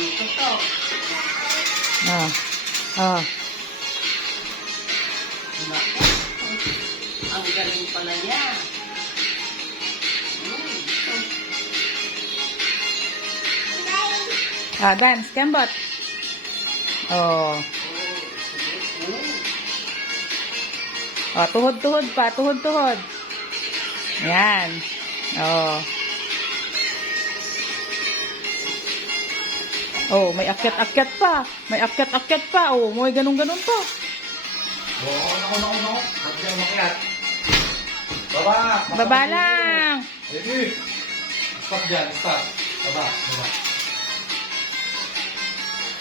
Tutok. Oh. Oh. Naku. Ang galing pala niya. Ah, dance, kembot. Oh. Oh, tuhod-tuhod pa, tuhod-tuhod. Yan. Oh. Oh, may akyat-akyat pa. May akyat-akyat pa. Oh, may ganun-ganun pa. Oo, naku. Ba't siya umakyat? Baba! Baba lang. Ready? Stop dyan, stop. Baba.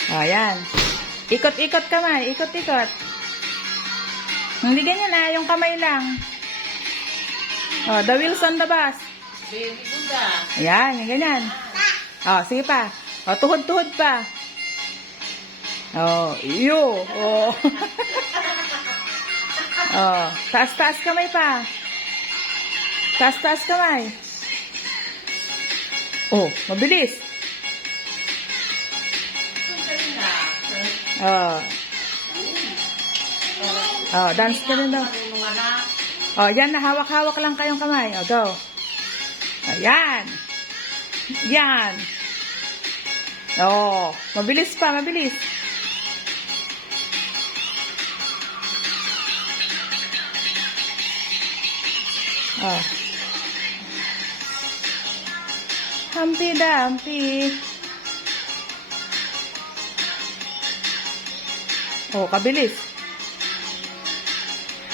Oh, yan. Ikot-ikot kamay. Ikot-ikot. Hindi ganyan ah. Yung kamay lang. Oh, the wheels on the bus. Very good ah. Ayan, yung ganyan. Oh, sige pa. Oh, tuhod-tuhod pa. Oh, iyo. Oh. Oh, taas-taas kamay pa. Taas-taas kamay. Oh, mabilis. Ang galing ah. Oh. Oh, dance ka rin daw. Marunong anak. Oh, yan na. Hawak-hawak lang kayong kamay. Oh, go. Ayan. Yan. Oh, mabilis pa, mabilis. Oh. Humpy Dumpy. Oh, kabilis.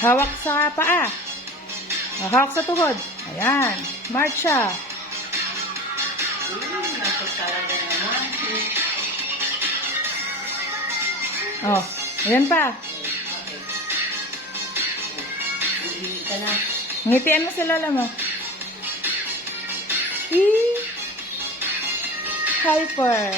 Hawak sa paa. Oh, hawak sa tuhod. Ayan. Marcha. Nasa talaga naman. Oh, ayan pa. Hindi ka na. Ngitian mo si lola mo. Hyper.